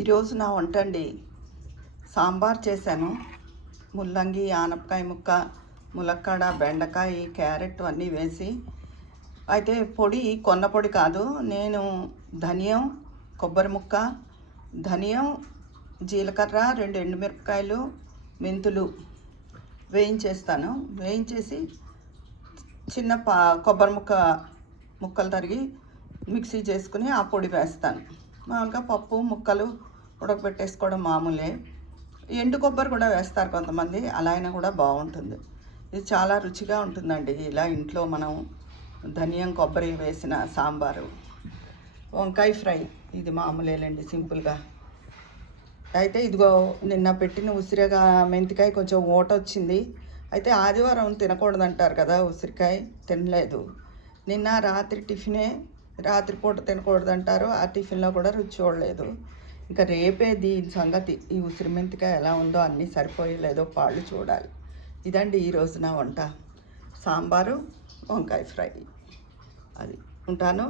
ఈరోజు నా వంట అండి. సాంబార్ చేశాను. ముల్లంగి, ఆనపకాయ ముక్క, ములక్కాడ, బెండకాయ, క్యారెట్ అన్నీ వేసి. అయితే పొడి కొన్న పొడి కాదు, నేను ధనియం, కొబ్బరి ముక్క, ధనియం, జీలకర్ర, 2 ఎండుమిరపకాయలు, మెంతులు వేయించేస్తాను. వేయించేసి చిన్న కొబ్బరి ముక్కలు తరిగి మిక్సీ చేసుకుని ఆ పొడి వేస్తాను. మామూలుగా పప్పు ముక్కలు ఉడకబెట్టేసుకోవడం మామూలే. ఎండు కొబ్బరి కూడా వేస్తారు కొంతమంది, అలా అయినా కూడా బాగుంటుంది. ఇది చాలా రుచిగా ఉంటుందండి. ఇలా ఇంట్లో మనం ధనియం కొబ్బరి వేసిన సాంబారు. వంకాయ ఫ్రై ఇది మామూలేలండి, సింపుల్గా. అయితే ఇదిగో నిన్న పెట్టిన ఉసిరిగా మెంతికాయ కొంచెం ఓట వచ్చింది. అయితే ఆదివారం తినకూడదంటారు కదా, ఉసిరికాయ తినలేదు. నిన్న రాత్రి టిఫినే, రాత్రిపూట తినకూడదంటారు. ఆ టిఫిన్లో కూడా రుచి చూడలేదు. ఇంకా రేపే దీని సంగతి. ఈ ఉసిరి మెంతికాయ ఎలా ఉందో, అన్నీ సరిపోయలేదో పాళ్ళు చూడాలి. ఇదండి ఈరోజు నా వంట. సాంబారు, వంకాయ ఫ్రై. అది ఉంటాను.